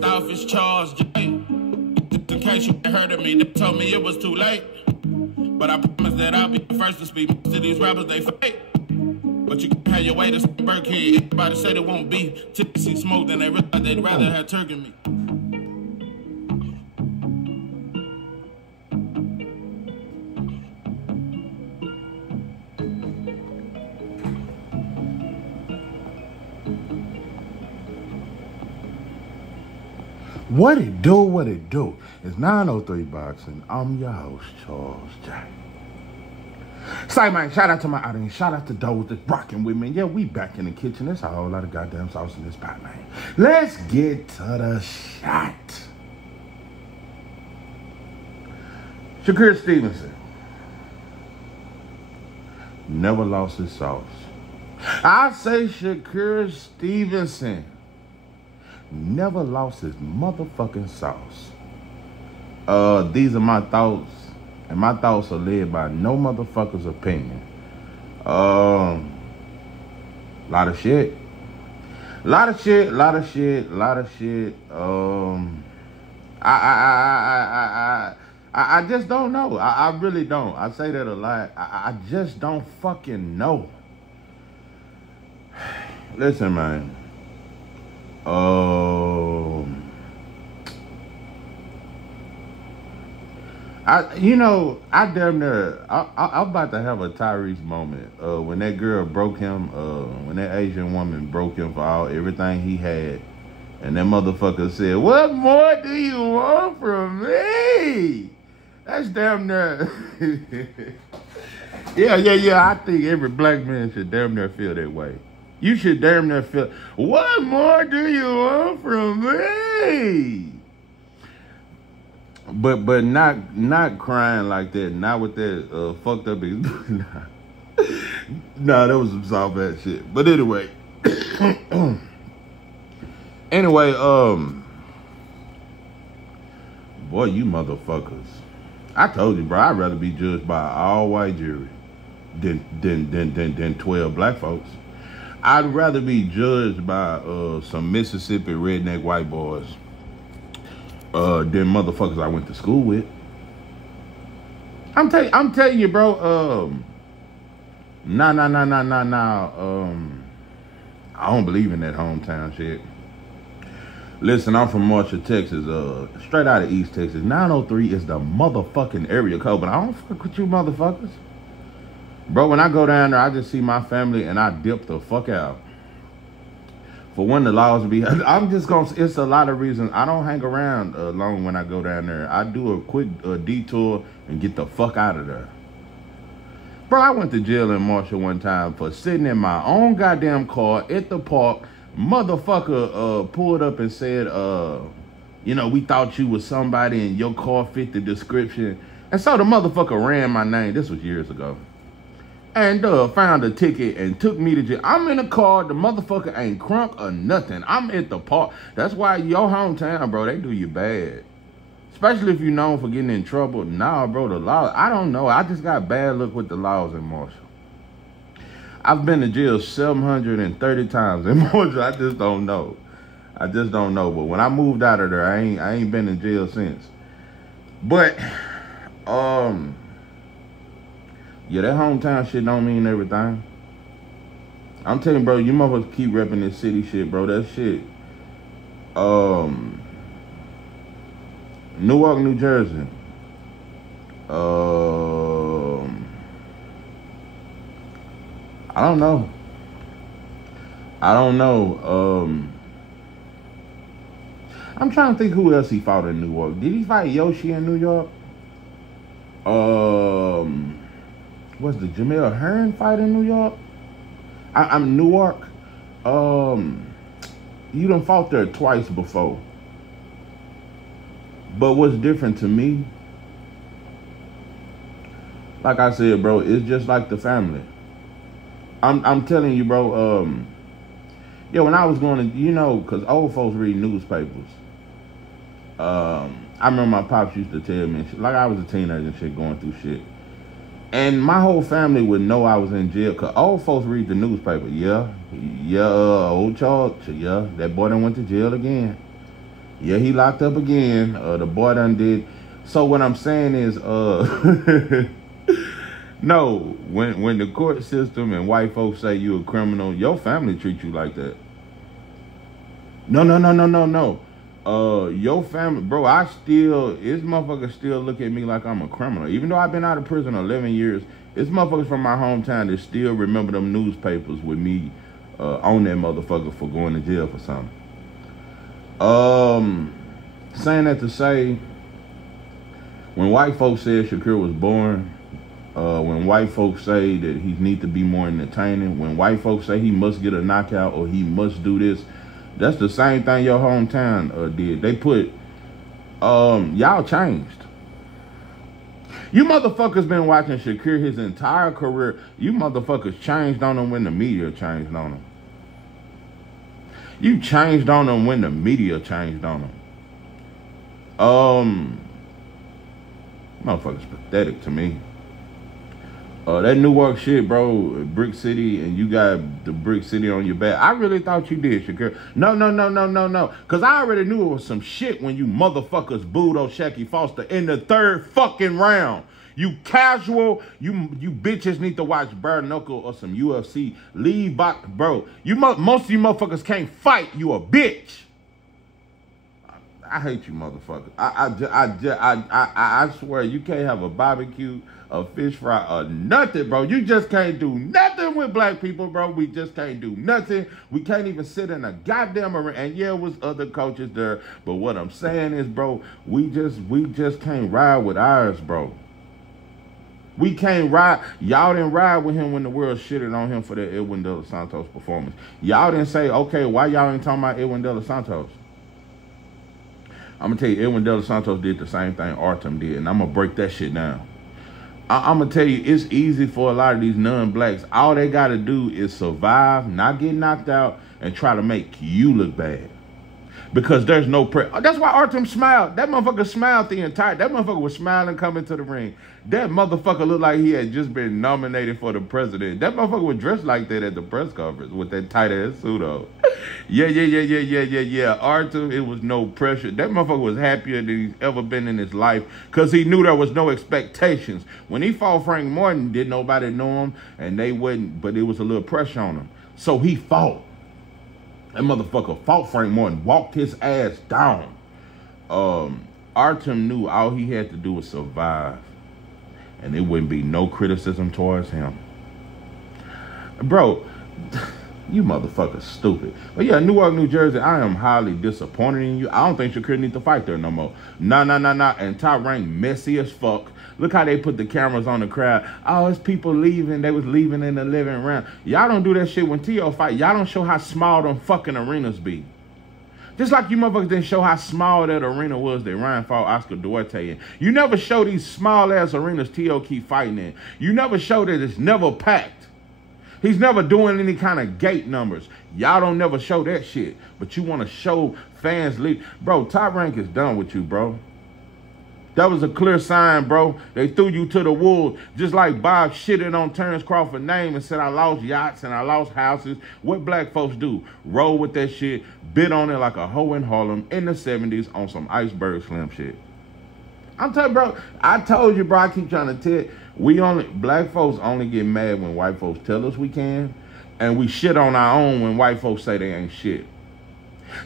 post office charge. Just in case you heard of me, they told me it was too late. But I promise that I'll be the first to speak. Most of these rappers, they fake. But you can have your way to Berkhead. Everybody said it won't be. Till they see smoke, then they realize they'd rather have turkey meat. What it do, what it do? It's 903 Boxing. I'm your host, Charles J. Say, man, shout out to my audience. Shout out to those that's rocking with me. Yeah, we back in the kitchen. There's a whole lot of goddamn sauce in this pot, man. Let's get to the shot. Shakur Stevenson never lost his sauce. I say Shakur Stevenson never lost his motherfucking sauce. These are my thoughts, and my thoughts are led by no motherfucker's opinion. Lot of shit. I just don't know. I really don't. I say that a lot. I just don't fucking know. Listen, man. I damn near, I'm about to have a Tyrese moment. When that girl broke him, when that Asian woman broke him for everything he had, and that motherfucker said, "What more do you want from me?" That's damn near. Yeah. I think every black man should damn near feel that way. You should damn near feel, what more do you want from me? But not crying like that. Not with that fucked up. Nah, that was some soft ass shit. But anyway. Boy, you motherfuckers. I told you, bro, I'd rather be judged by all white jury than 12 black folks. I'd rather be judged by some Mississippi redneck white boys than motherfuckers I went to school with. I'm telling you, bro. Nah. I don't believe in that hometown shit. Listen, I'm from Marshall, Texas. Straight out of East Texas. 903 is the motherfucking area code, but I don't fuck with you motherfuckers. Bro, when I go down there, I just see my family and I dip the fuck out. For one, the laws be, I'm just gonna, it's a lot of reasons. I don't hang around long when I go down there. I do a quick detour and get the fuck out of there. Bro, I went to jail in Marshall one time for sitting in my own goddamn car at the park. Motherfucker pulled up and said, we thought you was somebody and your car fit the description. And so the motherfucker ran my name. This was years ago. And found a ticket and took me to jail. I'm in the car. The motherfucker ain't crunk or nothing. I'm at the park. That's why your hometown, bro, they do you bad. Especially if you're known for getting in trouble. Nah, bro, the law, I don't know. I just got bad luck with the laws in Marshall. I've been to jail 730 times in Marshall. I just don't know. But when I moved out of there, I ain't been in jail since. But, yeah, that hometown shit don't mean everything. I'm telling you, bro, you motherfuckers keep repping this city shit, bro. That shit. Newark, New Jersey. I don't know. I'm trying to think who else he fought in Newark. Did he fight Yoshi in New York? Was the Jamel Hearn fight in New York? I'm Newark. You done fought there twice before. But what's different to me, like I said, bro, it's just like the family. I'm telling you, bro, yeah, when I was going to, because old folks read newspapers. I remember my pops used to tell me, like I was a teenager and shit, going through shit. And my whole family would know I was in jail, because old folks read the newspaper. Yeah, old Charles, yeah, that boy done went to jail again. Yeah, he locked up again. The boy done did. So what I'm saying is, no, when the court system and white folks say you a criminal, your family treat you like that. No. Your family, bro, this motherfucker still look at me like I'm a criminal. Even though I've been out of prison 11 years, it's motherfuckers from my hometown that still remember them newspapers with me on that motherfucker for going to jail for something. Saying that to say, when white folks say Shakur was born, when white folks say that he need to be more entertaining, when white folks say he must get a knockout or he must do this, that's the same thing your hometown did. They put, y'all changed. You motherfuckers been watching Shakur his entire career. You motherfuckers changed on him when the media changed on him. You changed on him when the media changed on him. Motherfuckers pathetic to me. That Newark shit, bro, Brick City, and you got the Brick City on your back. I really thought you did, Shakur. No. Because I already knew it was some shit when you motherfuckers booed O'Shaquie Foster in the 3rd fucking round. You casual, you bitches need to watch Bare Knuckle or some UFC. Leave box, bro. Most of you motherfuckers can't fight. You a bitch. I hate you motherfuckers. I swear you can't have a barbecue, a fish fry, or nothing, bro. You just can't do nothing with black people, bro. We just can't do nothing. We can't even sit in a goddamn arena. And yeah, it was other coaches there, but what I'm saying is, bro, we just can't ride with ours, bro. We can't ride. Y'all didn't ride with him when the world shitted on him for that Edwin De Los Santos performance. Y'all didn't say, okay, why y'all ain't talking about Edwin De Los Santos? I'm going to tell you, Edwin De Los Santos did the same thing Artem did, and I'm going to break that shit down. I'm going to tell you, it's easy for a lot of these non-blacks. All they got to do is survive, not get knocked out, and try to make you look bad. Because there's no pressure. That's why Artem smiled. That motherfucker smiled the entire... That motherfucker was smiling coming to the ring. That motherfucker looked like he had just been nominated for the president. That motherfucker was dressed like that at the press conference with that tight-ass suit on. Yeah. Artem, it was no pressure. That motherfucker was happier than he's ever been in his life because he knew there was no expectations. When he fought Frank Morton, didn't nobody know him, and they wouldn't, but it was a little pressure on him. So he fought. That motherfucker fought Frank Morton, walked his ass down. Artem knew all he had to do was survive, and there wouldn't be no criticism towards him. Bro, you motherfuckers stupid. But yeah, Newark, New Jersey, I am highly disappointed in you. I don't think Shakur need to fight there no more. Nah. And Top Rank messy as fuck. Look how they put the cameras on the crowd. Oh, it's people leaving. They was leaving in the 11th round. Y'all don't do that shit when T.O. fight. Y'all don't show how small them fucking arenas be. Just like you motherfuckers didn't show how small that arena was that Ryan fought Oscar Duarte in. You never show these small-ass arenas T.O. keep fighting in. You never show that it's never packed. He's never doing any kind of gate numbers. Y'all don't never show that shit. But you want to show fans leave. Bro, Top Rank is done with you, bro. That was a clear sign, bro. They threw you to the wolves, just like Bob shitted on Terrence Crawford's name and said, I lost yachts and I lost houses. What black folks do? Roll with that shit, bid on it like a hoe in Harlem in the 70s on some Iceberg Slim shit. I'm telling you, bro, I told you, bro, I keep trying to tell you, black folks only get mad when white folks tell us we can, and we shit on our own when white folks say they ain't shit.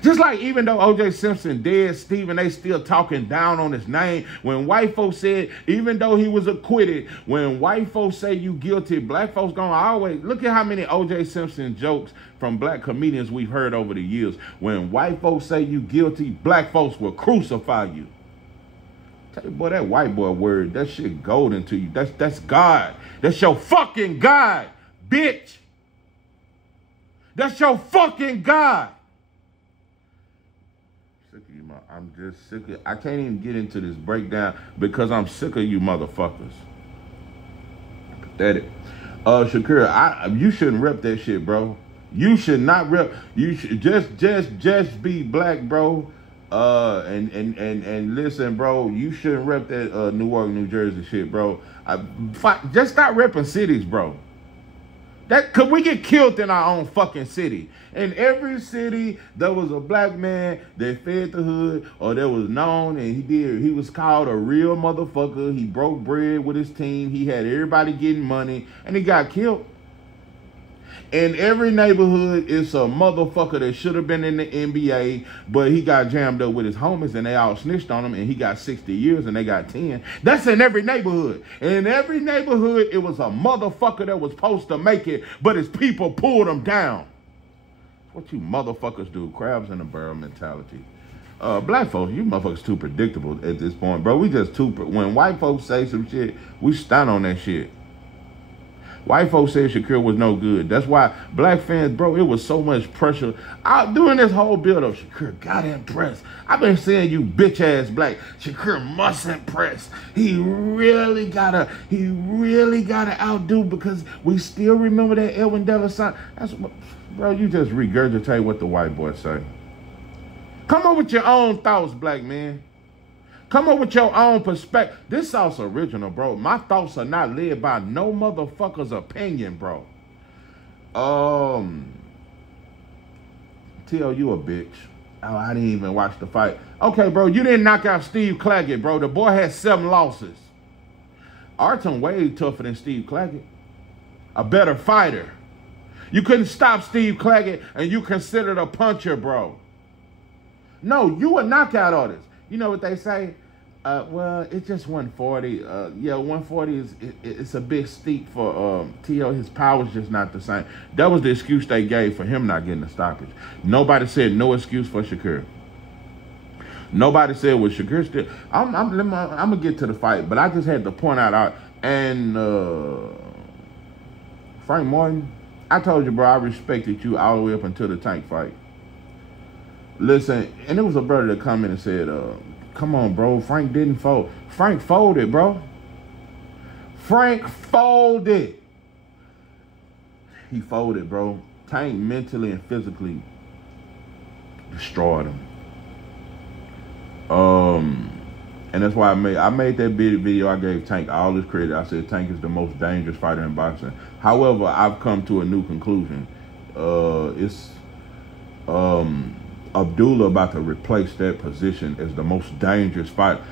Just like even though O.J. Simpson dead, Stephen, they still talking down on his name. When white folks said, even though he was acquitted, when white folks say you guilty, black folks gonna always, look at how many O.J. Simpson jokes from black comedians we've heard over the years. When white folks say you guilty, black folks will crucify you. Tell you, boy, that white boy word, that shit golden to you. That's God. That's your fucking God, bitch. That's your fucking God. I'm just sick of, I can't even get into this breakdown because I'm sick of you motherfuckers. Pathetic. Shakur, you shouldn't rep that shit, bro. You should not rep. You should just be black, bro. And listen, bro, you shouldn't rep that Newark, New Jersey shit, bro. Just stop repping cities, bro. Cause we get killed in our own fucking city. In every city, there was a black man that fed the hood, or that was known, and he was called a real motherfucker. He broke bread with his team. He had everybody getting money, and he got killed. In every neighborhood, it's a motherfucker that should have been in the NBA, but he got jammed up with his homies and they all snitched on him, and he got 60 years and they got 10. That's in every neighborhood. In every neighborhood, it was a motherfucker that was supposed to make it, but his people pulled him down. What you motherfuckers do, crabs in a barrel mentality. Black folks, you motherfuckers too predictable at this point, bro. We just too, when white folks say some shit, we stand on that shit. White folks said Shakur was no good. That's why black fans, bro, it was so much pressure. During this whole build-up, Shakur gotta impress. I've been saying, you bitch-ass black, Shakur must impress. He really gotta outdo, because we still remember that Edwin De La Salle. That's what, bro, you just regurgitate what the white boys say. Come up with your own thoughts, black man. Come up with your own perspective. This sauce original, bro. My thoughts are not led by no motherfucker's opinion, bro. Tell you a bitch. Oh, I didn't even watch the fight. Okay, bro, you didn't knock out Steve Claggett, bro. The boy had 7 losses. Arton way tougher than Steve Claggett. A better fighter. You couldn't stop Steve Claggett, and you considered a puncher, bro. No, you a knockout artist. You know what they say? Well, it's just 140. Yeah, 140 it's a bit steep for T.O. His power's just not the same. That was the excuse they gave for him not getting a stoppage. Nobody said no excuse for Shakur. Nobody said with Shakur still. I'm gonna get to the fight, but I just had to point out. And Frank Martin, I told you, bro, I respected you all the way up until the Tank fight. Listen, and it was a brother that come in and said, come on, bro, Frank didn't fold. Frank folded, bro. Frank folded. He folded, bro. Tank mentally and physically destroyed him. And that's why I made that video. I gave Tank all his credit. I said Tank is the most dangerous fighter in boxing. However, I've come to a new conclusion. Abdullah about to replace that position as the most dangerous fighter.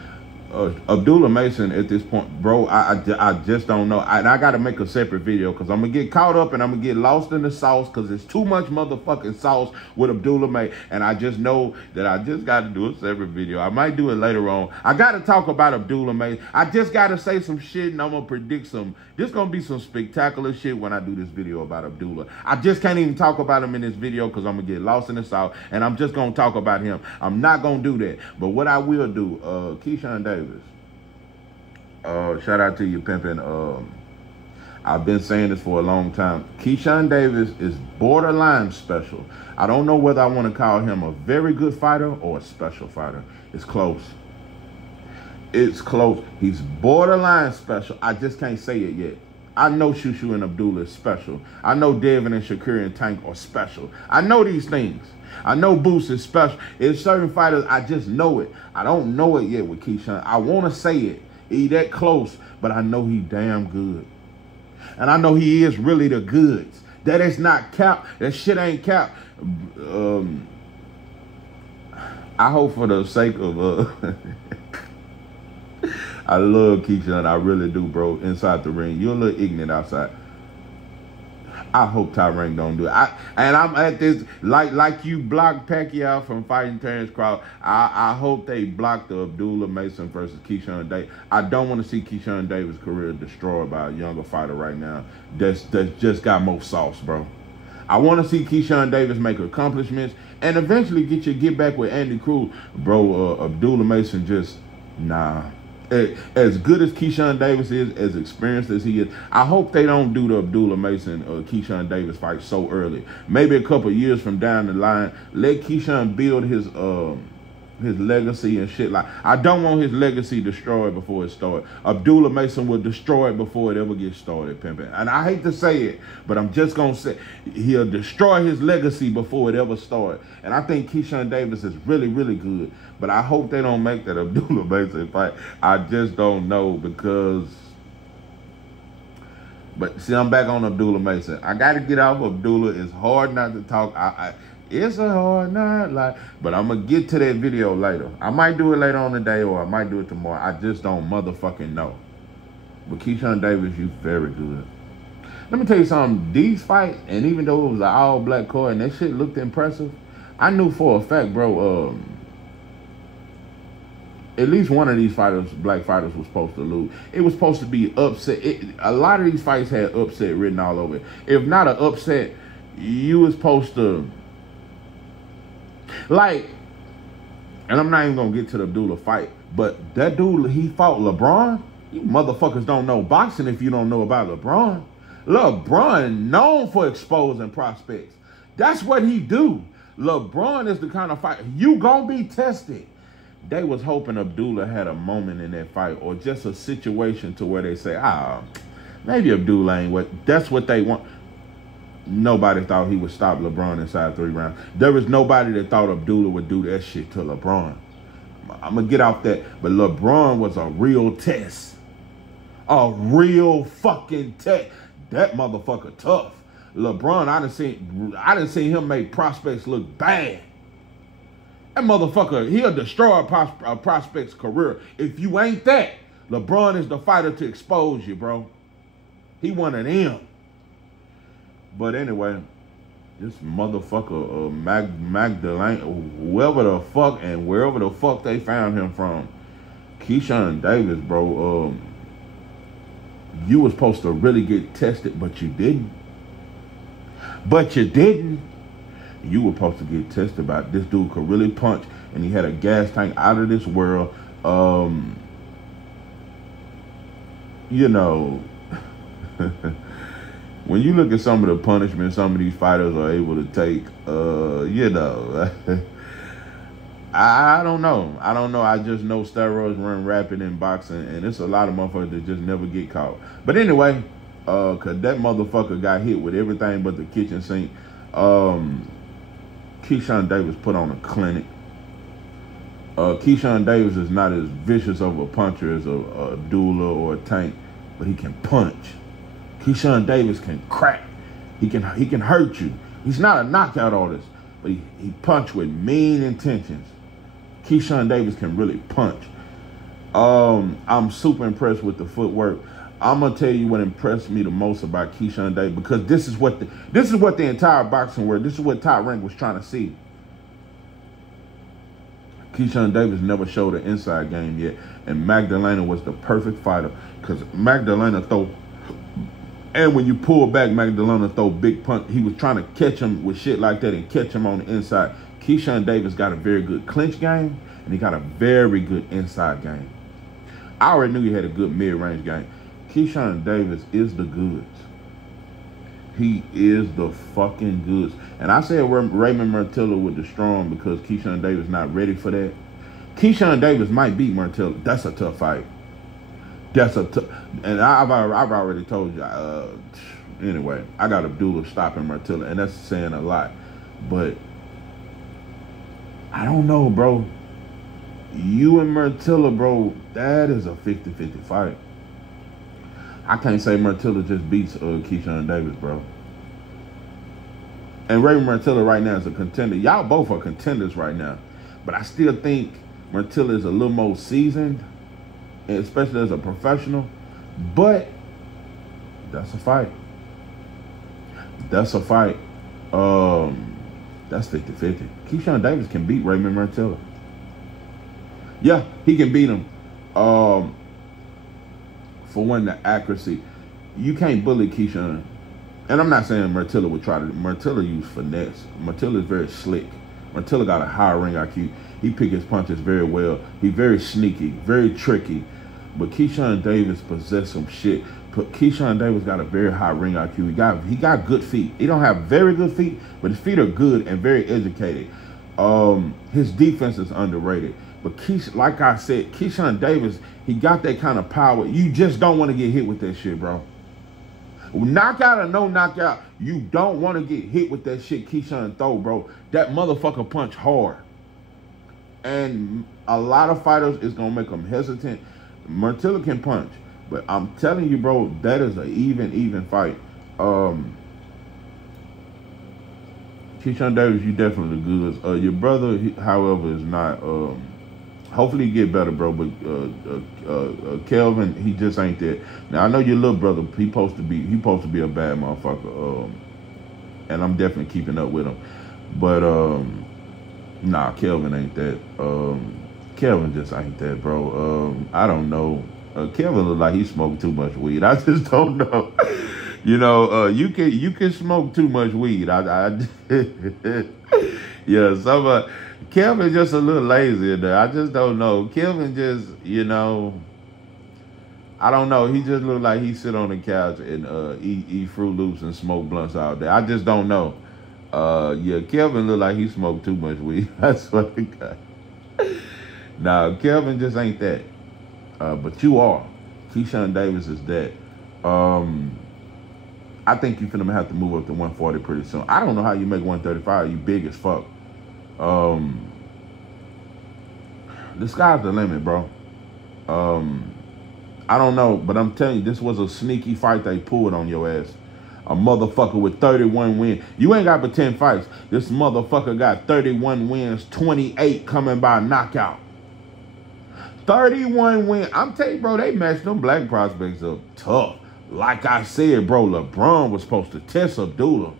Abdullah Mason at this point, bro, I just don't know. I got to make a separate video, because I'm going to get caught up and I'm going to get lost in the sauce, because there's too much motherfucking sauce with Abdullah Mason. And I just know that I just got to do a separate video. I might do it later on. I got to talk about Abdullah Mason. I just got to say some shit, and I'm going to predict some. There's going to be some spectacular shit when I do this video about Abdullah. I just can't even talk about him in this video, because I'm going to get lost in the sauce, and I'm just going to talk about him. I'm not going to do that. But what I will do, Keyshawn Davis. Shout out to you, pimpin'. I've been saying this for a long time. Keyshawn Davis is borderline special. I don't know whether I want to call him a very good fighter or a special fighter. It's close. It's close. He's borderline special. I just can't say it yet. I know Shushu and Abdullah is special. I know Devin and Shakur and Tank are special. I know these things. I know Boost is special. It's certain fighters, I just know it. I don't know it yet with Keyshawn. I want to say it. He that close, but I know he damn good. And I know he is really the goods. That is not cap. That shit ain't cap. I hope for the sake of I love Keyshawn. I really do, bro. Inside the ring. You're a little ignorant outside. I hope Tyrone don't do it. And I'm at this, like you blocked Pacquiao from fighting Terrence Crawford. I hope they block the Abdullah Mason versus Keyshawn Davis. I don't want to see Keyshawn Davis' career destroyed by a younger fighter right now that's just got more sauce, bro. I want to see Keyshawn Davis make accomplishments and eventually get back with Andy Cruz. Bro, Abdullah Mason just, nah. As good as Keyshawn Davis is, as experienced as he is, I hope they don't do the Abdullah Mason or Keyshawn Davis fight so early. Maybe a couple years from down the line, let Keyshawn build his legacy and shit. Like, I don't want his legacy destroyed before it starts. Abdullah Mason will destroy it before it ever gets started, pimping. And I hate to say it, but I'm just gonna say he'll destroy his legacy before it ever starts. And I think Keyshawn Davis is really, really good. But I hope they don't make that Abdullah Mason fight. I just don't know, because But see, I'm back on Abdullah Mason. I got to get off Abdullah. It's hard not to talk. It's a hard night, like. But I'm gonna get to that video later. I might do it later on today, or I might do it tomorrow. I just don't motherfucking know. But Keyshawn Davis, you very good. Let me tell you something. These fights, and even though it was an all-black card and that shit looked impressive, I knew for a fact, bro. At least one of these fighters, black fighters, was supposed to lose. It was supposed to be upset. A lot of these fights had upset written all over it. If not an upset, you was supposed to, like, and I'm not even going to get to the Abdullah fight, but that dude, he fought LeBron. You motherfuckers don't know boxing if you don't know about LeBron. LeBron known for exposing prospects. That's what he do. LeBron is the kind of fighter. You going to be tested. They was hoping Abdullah had a moment in that fight or just a situation to where they say, maybe Abdullah ain't what. That's what they want. Nobody thought he would stop LeBron inside 3 rounds. There was nobody that thought Abdullah would do that shit to LeBron. I'm going to get off that. But LeBron was a real test. A real fucking test. That motherfucker tough. LeBron, I done seen him make prospects look bad. That motherfucker, he'll destroy a prospect's career. If you ain't that, LeBron is the fighter to expose you, bro. He one of them. But anyway, this motherfucker, Magdalene, whoever the fuck and wherever the fuck they found him from, Keyshawn Davis, bro, you was supposed to really get tested, but you didn't. But you didn't. You were supposed to get tested about this dude could really punch, and he had a gas tank out of this world. You know, when you look at some of the punishment some of these fighters are able to take, you know, I don't know. I don't know. I just know steroids run rapid in boxing, and it's a lot of motherfuckers that just never get caught. But anyway, cause that motherfucker got hit with everything but the kitchen sink. Keyshawn Davis put on a clinic. Keyshawn Davis is not as vicious of a puncher as a Abdullah or a Tank, but he can punch. Keyshawn Davis can crack. He can hurt you. He's not a knockout artist, but he punch with mean intentions. Keyshawn Davis can really punch. I'm super impressed with the footwork. I'm gonna tell you what impressed me the most about Keyshawn Davis, because this is what the entire boxing world, this is what Top Rank was trying to see. Keyshawn Davis never showed an inside game yet, and Magdalena was the perfect fighter, because Magdalena throw, and when you pull back, Magdalena throw big punch. He was trying to catch him with shit like that and catch him on the inside. Keyshawn Davis got a very good clinch game, and he got a very good inside game. I already knew he had a good mid-range game. Keyshawn Davis is the goods. He is the fucking goods. And I said Raymond Murtilla with the strong because Keyshawn Davis not ready for that. Keyshawn Davis might beat Murtilla. That's a tough fight. That's a tough. And I've already told you. Anyway, I got Abdullah stopping Murtilla, and that's saying a lot. But I don't know, bro. You and Murtilla, bro, that is a 50-50 fight. I can't say Murtilla just beats Keyshawn Davis, bro. And Raymond Murtilla right now is a contender. Y'all both are contenders right now. But I still think Murtilla is a little more seasoned, especially as a professional. But that's a fight. That's a fight. That's 50-50. Keyshawn Davis can beat Raymond Murtilla. Yeah, he can beat him. For one, the accuracy. You can't bully Keyshawn. And I'm not saying Murtilla would try to. Murtilla use finesse. Murtilla is very slick. Murtilla got a high ring IQ. He pick his punches very well. He's very sneaky, very tricky. But Keyshawn Davis possessed some shit. But Keyshawn Davis got a very high ring IQ. He got good feet. He don't have very good feet, but his feet are good and very educated. His defense is underrated. But like I said, Keyshawn Davis, he got that kind of power. You just don't want to get hit with that shit, bro. Knockout or no knockout, you don't want to get hit with that shit Keyshawn throw, bro. That motherfucker punch hard. And a lot of fighters is going to make them hesitant. Murtilla can punch. But I'm telling you, bro, that is an even fight. Keyshawn Davis, you definitely the goods. Your brother, however, is not. Hopefully he get better, bro. But Kelvin, he just ain't that. Now I know your little brother. He supposed to be a bad motherfucker. And I'm definitely keeping up with him. But nah, Kelvin ain't that. Kelvin just ain't that, bro. I don't know. Kelvin look like he smoked too much weed. I just don't know. You know, you can smoke too much weed. Yeah, Kelvin just a little lazy in there. I just don't know. Kelvin just, you know, I don't know. He just look like he sit on the couch and eat Fruit Loops and smoke blunts all day. I just don't know. Yeah, Kelvin look like he smoked too much weed. That's what I got. Nah, Kelvin just ain't that. But you are. Keyshawn Davis is that. I think you're finna have to move up to 140 pretty soon. I don't know how you make 135. You big as fuck. The sky's the limit, bro. I don't know, but I'm telling you, this was a sneaky fight they pulled on your ass. A motherfucker with 31 wins. You ain't got but 10 fights. This motherfucker got 31 wins, 28 coming by knockout. 31 wins. I'm telling you, bro, they matched them black prospects up tough. Like I said, bro, LeBron was supposed to test Abdullah.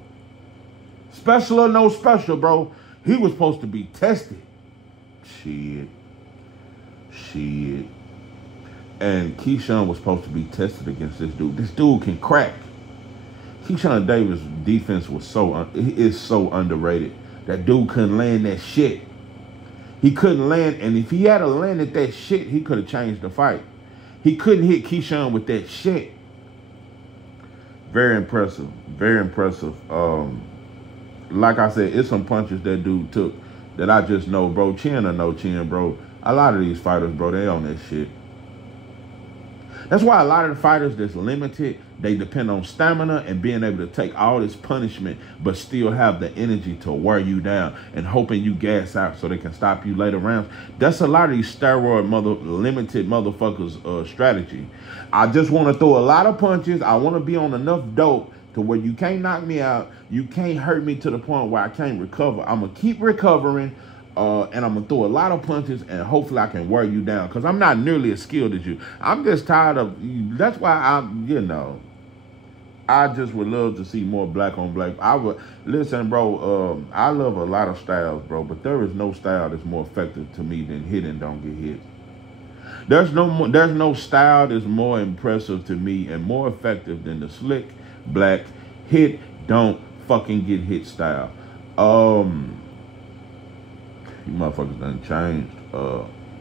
Special or no special, bro. He was supposed to be tested. Shit. And Keyshawn was supposed to be tested against this dude. This dude can crack. Keyshawn Davis' defense was so underrated. That dude couldn't land that shit. He couldn't land, and if he had landed that shit, he could have changed the fight. He couldn't hit Keyshawn with that shit. Very impressive. Very impressive. Like I said, it's some punches that dude took that I just know, bro. Chin or no chin, bro. A lot of these fighters, bro, they on that shit. That's why a lot of the fighters that's limited, they depend on stamina and being able to take all this punishment, but still have the energy to wear you down and hoping you gas out so they can stop you later rounds. That's a lot of these steroid limited motherfuckers' strategy. I just want to throw a lot of punches. I want to be on enough dope to where you can't knock me out. You can't hurt me to the point where I can't recover. I'm going to keep recovering. And I'm going to throw a lot of punches and hopefully I can wear you down because I'm not nearly as skilled as you. I'm just tired of, that's why I just would love to see more black on black. Listen, bro, I love a lot of styles, bro, but there is no style that's more effective to me than hit and don't get hit. There's no style that's more impressive to me and more effective than the slick, black, hit, don't fucking get hit style. You motherfuckers done changed.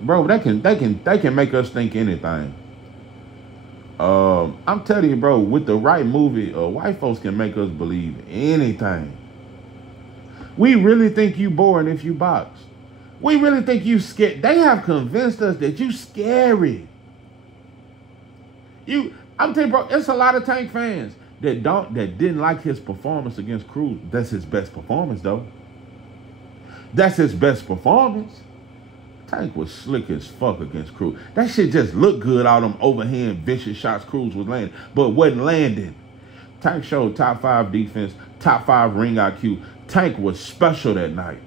Bro, they can make us think anything. I'm telling you, bro, with the right movie, white folks can make us believe anything. We really think you boring if you box. We really think you scared. They have convinced us that you scary. I'm telling you, bro, it's a lot of Tank fans that didn't like his performance against Cruz. That's his best performance, though. That's his best performance. Tank was slick as fuck against Cruz. That shit just looked good, all them overhand vicious shots Cruz was landing, but wasn't landing. Tank showed top 5 defense, top 5 ring IQ. Tank was special that night.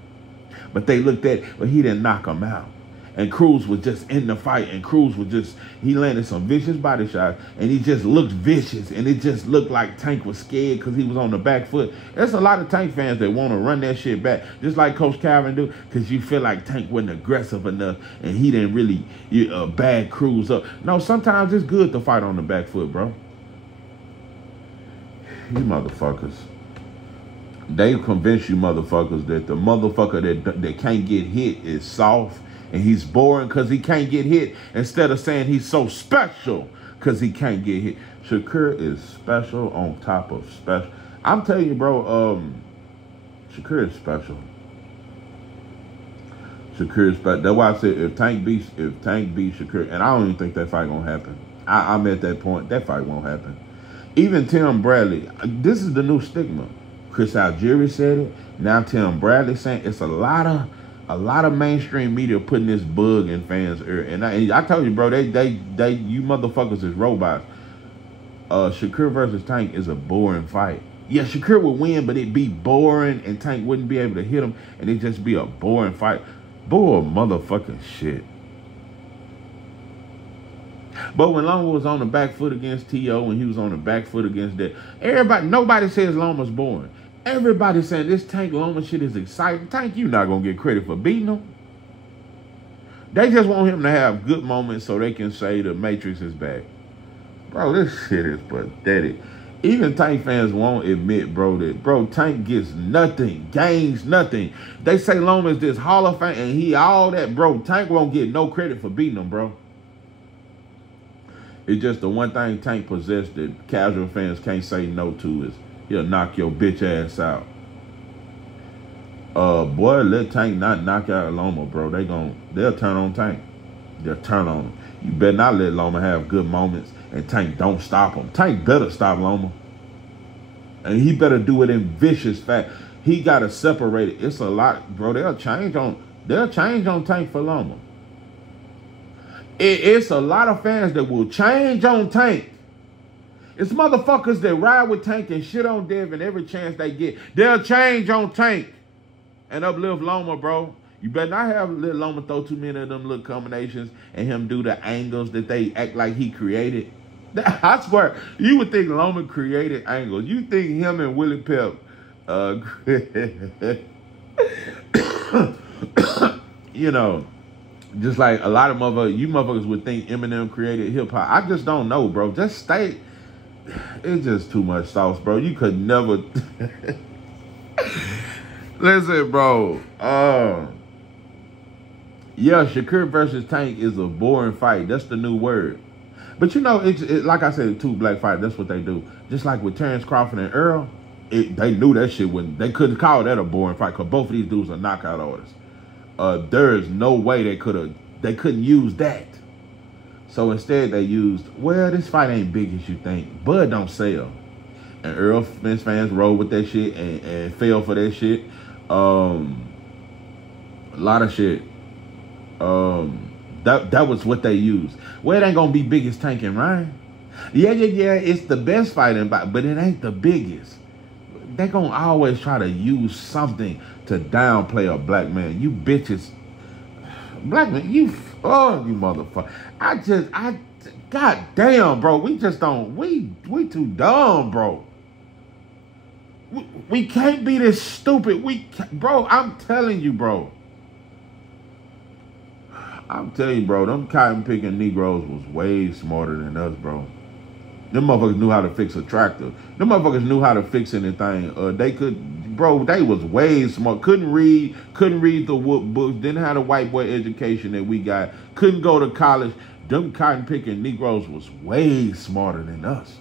But they looked at, but he didn't knock him out. And Cruz was just in the fight, and Cruz was just, he landed some vicious body shots, and he just looked vicious, and it just looked like Tank was scared because he was on the back foot. There's a lot of Tank fans that want to run that shit back, just like Coach Calvin do, because you feel like Tank wasn't aggressive enough, and he didn't really bag Cruz up. No, sometimes it's good to fight on the back foot, bro. You motherfuckers. They convince you motherfuckers that the motherfucker that can't get hit is soft, and he's boring because he can't get hit, instead of saying he's so special because he can't get hit. Shakur is special on top of special. I'm telling you, bro, Shakur is special. Shakur is special. That's why I said if Tank beats Shakur, and I don't even think that fight gonna happen. I'm at that point. That fight won't happen. Even Tim Bradley, this is the new stigma. Chris Algieri said it. Now Tim Bradley saying it's a lot of A lot of mainstream media putting this bug in fans' ear. And I told you, bro, you motherfuckers is robots. Shakur versus Tank is a boring fight. Yeah, Shakur would win, but it'd be boring and Tank wouldn't be able to hit him and it'd just be a boring fight. Bull motherfucking shit. But when Loma was on the back foot against T.O., when he was on the back foot against that, nobody says Loma's boring. Everybody saying this Tank Loma shit is exciting. Tank, you not going to get credit for beating him. They just want him to have good moments so they can say the Matrix is back. Bro, this shit is pathetic. Even Tank fans won't admit, bro, that, bro, Tank gets nothing, gains nothing. They say Loma is this Hall of Fame and he all that, bro. Tank won't get no credit for beating him, bro. It's just the one thing Tank possessed that casual fans can't say no to is he'll knock your bitch ass out. Boy, let Tank not knock out Loma, bro. They'll turn on Tank. They'll turn on him. You better not let Loma have good moments and Tank don't stop him. Tank better stop Loma. And he better do it in vicious fact. He gotta separate it. It's a lot, bro. They'll change on Tank for Loma. It's a lot of fans that will change on Tank. It's motherfuckers that ride with Tank and shit on Devin every chance they get. They'll change on Tank and uplift Loma, bro. You better not have little Loma throw too many of them little combinations and him do the angles that they act like he created. I swear, you would think Loma created angles. You think him and Willie Pep, you know, just like a lot of you motherfuckers would think Eminem created hip hop. I just don't know, bro. Just stay. It's just too much sauce, bro. You could never. Listen, bro. Yeah, Shakur versus Tank is a boring fight. That's the new word. But you know, it's like I said, two black fighters. That's what they do. Just like with Terrence Crawford and Earl, they knew that shit when they couldn't call that a boring fight because both of these dudes are knockout artists. There is no way they couldn't use that. So instead they used, well, this fight ain't big as you think. Bud don't sell. And Earl Spence fans rolled with that shit and fell for that shit. A lot of shit. That was what they used. Well, it ain't gonna be big as Tank and Ryan. Yeah. It's the best fighting, but it ain't the biggest. They gonna always try to use something to downplay a black man. You bitches, black man, you motherfucker. God damn, bro. We just don't. We too dumb, bro. We can't be this stupid. Bro. I'm telling you, bro. Them cotton picking Negroes was way smarter than us, bro. Them motherfuckers knew how to fix a tractor. Them motherfuckers knew how to fix anything. They was way smart. Couldn't read the books. Didn't have the white boy education that we got. Couldn't go to college. Them cotton picking Negroes was way smarter than us.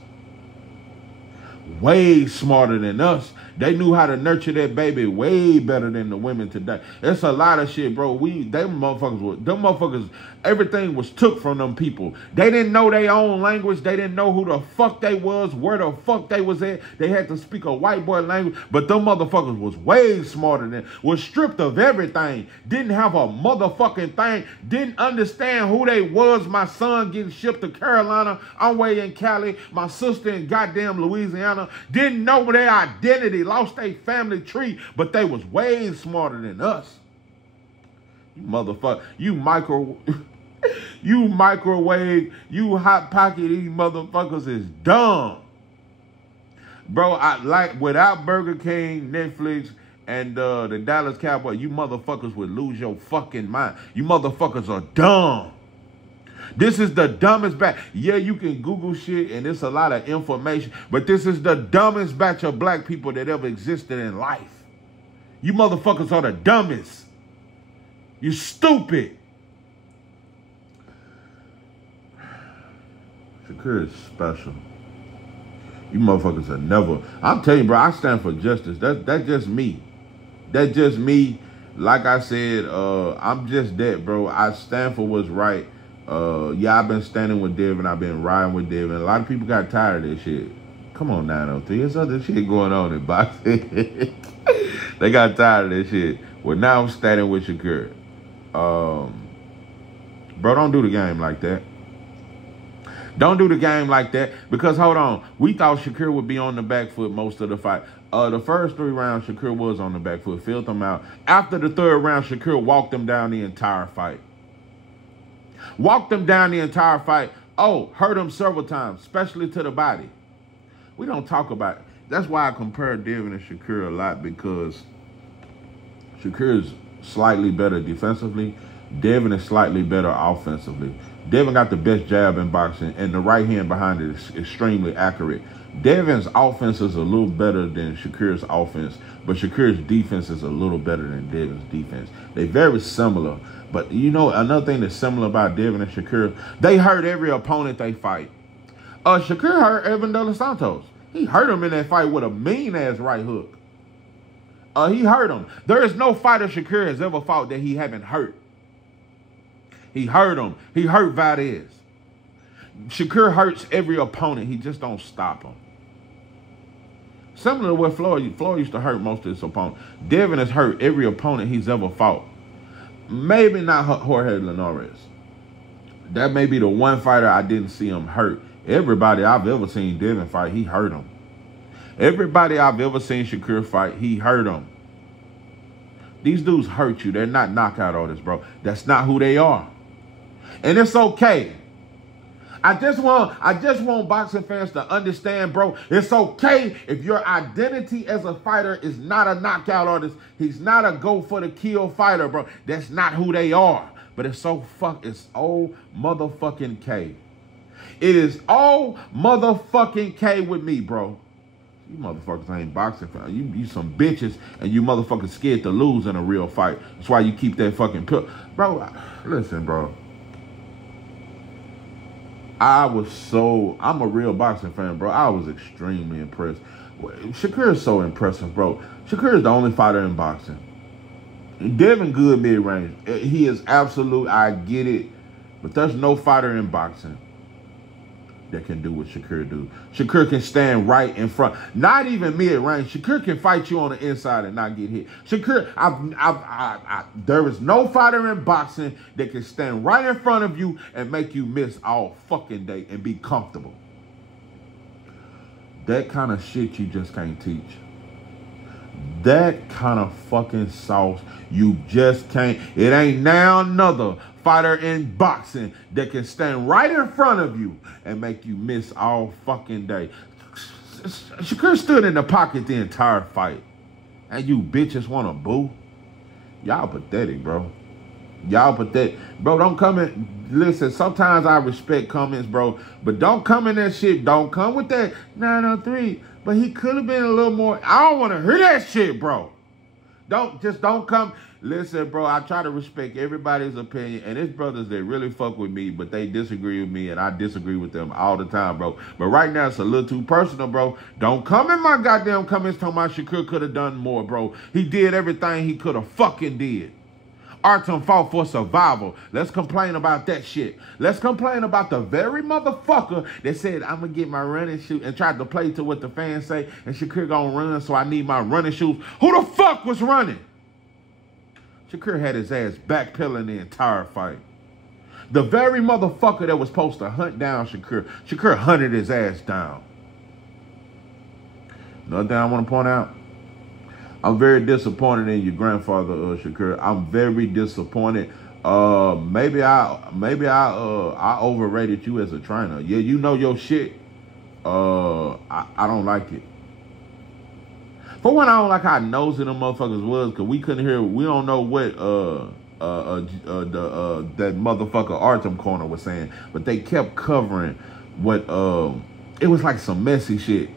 Way smarter than us. They knew how to nurture that baby way better than the women today. It's a lot of shit, bro. Them motherfuckers, everything was took from them people. They didn't know their own language. They didn't know who the fuck they was, where the fuck they was at. They had to speak a white boy language. But them motherfuckers was way smarter than, was stripped of everything. Didn't have a motherfucking thing. Didn't understand who they was. My son getting shipped to Carolina. I'm way in Cali. My sister in goddamn Louisiana. Didn't know their identity. Lost their family tree. But they was way smarter than us. You motherfucker. You microwave, you hot pocket, these motherfuckers is dumb. Bro, without Burger King, Netflix, and the Dallas Cowboys, you motherfuckers would lose your fucking mind. You motherfuckers are dumb. This is the dumbest batch. Yeah, you can Google shit and it's a lot of information, but this is the dumbest batch of black people that ever existed in life. You motherfuckers are the dumbest. You stupid. Shakur is special. You motherfuckers are never. I'm telling you, bro, I stand for justice. That's just me. That's just me. Like I said, I'm just that, bro. I stand for what's right. Yeah, I've been standing with Devin. I've been riding with Devin. A lot of people got tired of this shit. Come on, 903. There's other shit going on in boxing. They got tired of this shit. Well, now I'm standing with Shakur. Bro, don't do the game like that. Don't do the game like that because, hold on, we thought Shakur would be on the back foot most of the fight. The first 3 rounds, Shakur was on the back foot, filled them out. After the 3rd round, Shakur walked them down the entire fight. Walked them down the entire fight. Oh, hurt him several times, especially to the body. We don't talk about it. That's why I compare Devin and Shakur a lot, because Shakur is slightly better defensively. Devin is slightly better offensively. Devin got the best jab in boxing, and the right hand behind it is extremely accurate. Devin's offense is a little better than Shakur's offense, but Shakur's defense is a little better than Devin's defense. They're very similar, but you know another thing that's similar about Devin and Shakur, they hurt every opponent they fight. Shakur hurt Evan De Los Santos. He hurt him in that fight with a mean-ass right hook. He hurt him. There is no fighter Shakur has ever fought that he haven't hurt. He hurt him. He hurt Valdez. Shakur hurts every opponent. He just don't stop him. Similar to what Floyd used to hurt most of his opponents. Devin has hurt every opponent he's ever fought. Maybe not Jorge Linares. That may be the one fighter I didn't see him hurt. Everybody I've ever seen Devin fight, he hurt him. Everybody I've ever seen Shakur fight, he hurt him. These dudes hurt you. They're not knockout artists, bro. That's not who they are. And it's okay. I just want boxing fans to understand, bro, it's okay if your identity as a fighter is not a knockout artist. He's not a go-for-the-kill fighter, bro. That's not who they are. But it's it's oh motherfucking K. It is oh motherfucking K with me, bro. You motherfuckers ain't boxing fans. You some bitches, and you motherfuckers scared to lose in a real fight. That's why you keep that fucking pill. Bro, listen, bro. I'm a real boxing fan, bro. I was extremely impressed. Shakur is so impressive, bro. Shakur is the only fighter in boxing. Devin good mid-range. He is absolute, I get it. But there's no fighter in boxing that can do what Shakur do. Shakur can stand right in front. Not even mid-range. Shakur can fight you on the inside and not get hit. Shakur, there is no fighter in boxing that can stand right in front of you and make you miss all fucking day and be comfortable. That kind of shit you just can't teach. That kind of fucking sauce you just can't. It ain't now another fighter in boxing that can stand right in front of you and make you miss all fucking day. Shakur stood in the pocket the entire fight. And you bitches want to boo? Y'all pathetic, bro. Y'all pathetic. Bro, don't come in. Listen, sometimes I respect comments, bro. But don't come in that shit. Don't come with that 903. But he could have been a little more. I don't want to hear that shit, bro. Don't come. Listen, bro, I try to respect everybody's opinion, and it's brothers that really fuck with me, but they disagree with me, and I disagree with them all the time, bro. But right now, it's a little too personal, bro. Don't come in my goddamn comments talking about Shakur could have done more, bro. He did everything he could have fucking did. Artem fought for survival. Let's complain about that shit. Let's complain about the very motherfucker that said, I'm going to get my running shoe and tried to play to what the fans say, and Shakur going to run, so I need my running shoes. Who the fuck was running? Shakur had his ass backpedaling the entire fight. The very motherfucker that was supposed to hunt down Shakur hunted his ass down. Another thing I want to point out, I'm very disappointed in your grandfather, Shakur. I'm very disappointed. Maybe I overrated you as a trainer. Yeah, you know your shit. I don't like it. For one, I don't like how nosy them motherfuckers was, because we couldn't hear. We don't know what that motherfucker Artem corner was saying, but they kept covering what it was like some messy shit.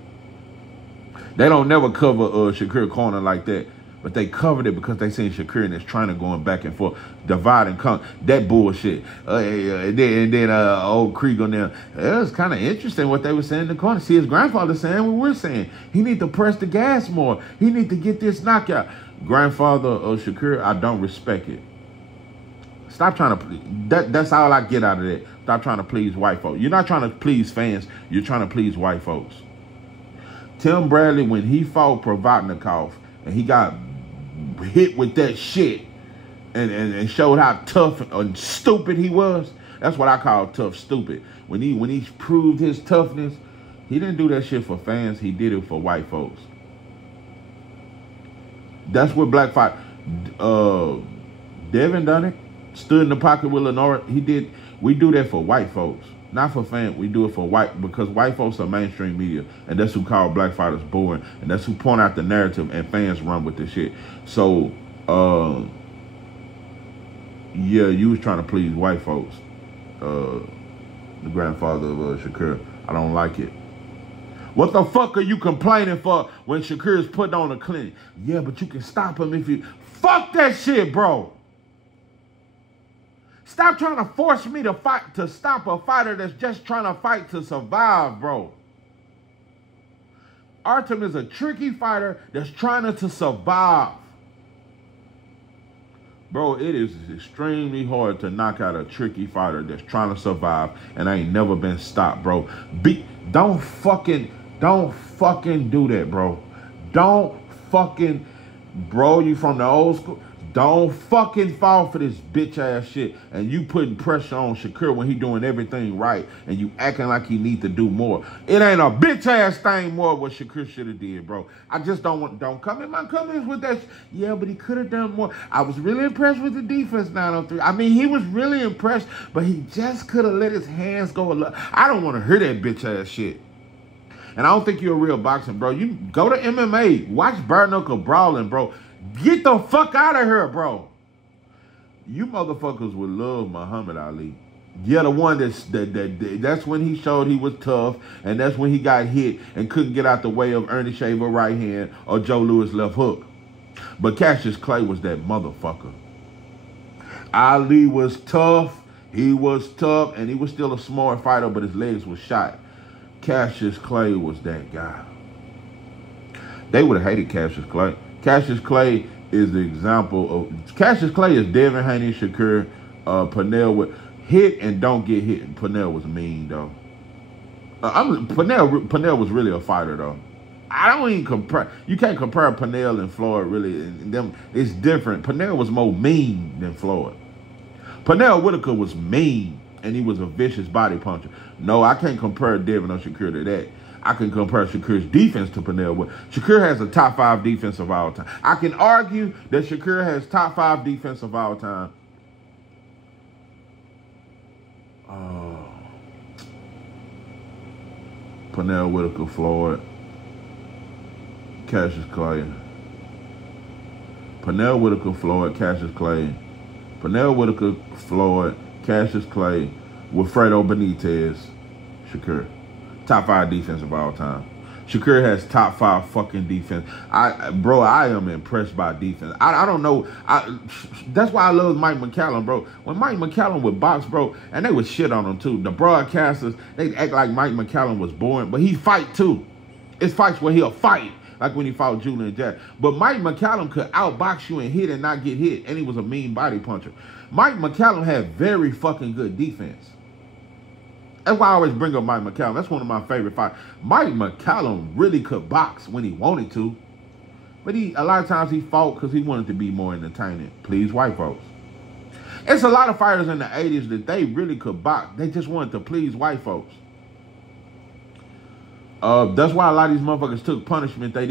They don't never cover Shakur corner like that, but they covered it because they seen Shakur and his trainer going back and forth, divide and conquer. That bullshit. And then old Krieg on there. It was kind of interesting what they were saying in the corner. See his grandfather saying what we're saying. He need to press the gas more. He need to get this knockout. Grandfather Shakur, I don't respect it. Stop trying to. That's all I get out of that. Stop trying to please white folks. You're not trying to please fans. You're trying to please white folks. Tim Bradley, when he fought Provodnikov and he got hit with that shit and showed how tough and stupid he was. That's what I call tough stupid. When he proved his toughness, he didn't do that shit for fans. He did it for white folks. That's what black fight. Devin done it. Stood in the pocket with Lenora. He did. We do that for white folks, not for fans. We do it for white, because white folks are mainstream media, and that's who call black fighters boring, and that's who point out the narrative, and fans run with this shit. So, yeah, you was trying to please white folks. The grandfather of Shakur. I don't like it. What the fuck are you complaining for when Shakur is putting on a clinic? Yeah, but you can stop him if you... Fuck that shit, bro. Stop trying to force me to fight, to stop a fighter that's just trying to fight to survive, bro. Artem is a tricky fighter that's trying to survive. Bro, it is extremely hard to knock out a tricky fighter that's trying to survive and ain't never been stopped, bro. Don't fucking do that, bro. Don't fucking, bro, you from the old school. Don't fucking fall for this bitch ass shit. And you putting pressure on Shakur when he doing everything right, and you acting like he need to do more. It ain't a bitch ass thing more what Shakur should have did, bro. I just don't come in my comments with that. Yeah, but he could have done more. I was really impressed with the defense 903. I mean, he was really impressed, but he just could have let his hands go a lot. I don't want to hear that bitch ass shit. And I don't think you're a real boxer, bro. You go to MMA. Watch bare knuckle brawling, bro. Get the fuck out of here, bro. You motherfuckers would love Muhammad Ali. Yeah, the one that's when he showed he was tough, and that's when he got hit and couldn't get out the way of Ernie Shaver right hand or Joe Louis left hook. But Cassius Clay was that motherfucker. Ali was tough. He was tough, and he was still a smart fighter, but his legs were shot. Cassius Clay was that guy. They would have hated Cassius Clay. Cassius Clay is the example of... Cassius Clay is Devin Haney, Shakur, Pernell with hit and don't get hit. Pernell was mean, though. Pernell was really a fighter, though. I don't even compare... You can't compare Pernell and Floyd, really. And them, it's different. Pernell was more mean than Floyd. Pernell Whitaker was mean, and he was a vicious body puncher. No, I can't compare Devin or Shakur to that. I can compare Shakur's defense to Pernell. Shakur has a top 5 defense of all time. I can argue that Shakur has top 5 defense of all time. Pernell Whitaker, Floyd, Cassius Clay. Pernell Whitaker, Floyd, Cassius Clay. Pernell Whitaker, Floyd, Cassius Clay, Wilfredo Benitez, Shakur. Top 5 defense of all time. Shakur has top 5 fucking defense. Bro, I am impressed by defense. I don't know. That's why I love Mike McCallum, bro. When Mike McCallum would box, bro, and they would shit on him too. The broadcasters, they act like Mike McCallum was boring, but he fight too. It's fights where he'll fight, like when he fought Julian Jack. But Mike McCallum could outbox you and hit and not get hit, and he was a mean body puncher. Mike McCallum had very fucking good defense. That's why I always bring up Mike McCallum. That's one of my favorite fighters. Mike McCallum really could box when he wanted to. But a lot of times he fought because he wanted to be more entertaining. Please, white folks. It's a lot of fighters in the 80s that they really could box. They just wanted to please white folks. That's why a lot of these motherfuckers took punishment. I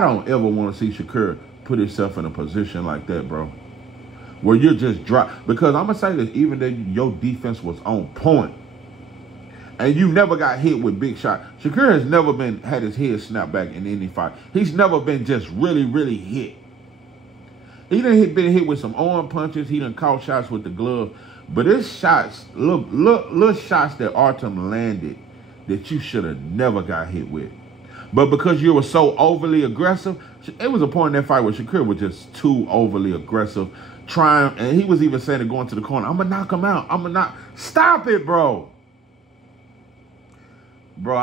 don't ever want to see Shakur put himself in a position like that, bro. Where you're just drop. Because I'm going to say this, even though your defense was on point, and you never got hit with big shot. Shakur has never had his head snapped back in any fight. He's never been just really, really hit. He done been hit with some arm punches. He done caught shots with the glove. But it's shots, little shots that Artem landed that you should have never got hit with. But because you were so overly aggressive, it was a point in that fight where Shakur was just too overly aggressive. Trying, and he was even saying to going to the corner, I'm going to knock him out. I'm going to knock. Stop it, bro. Bro,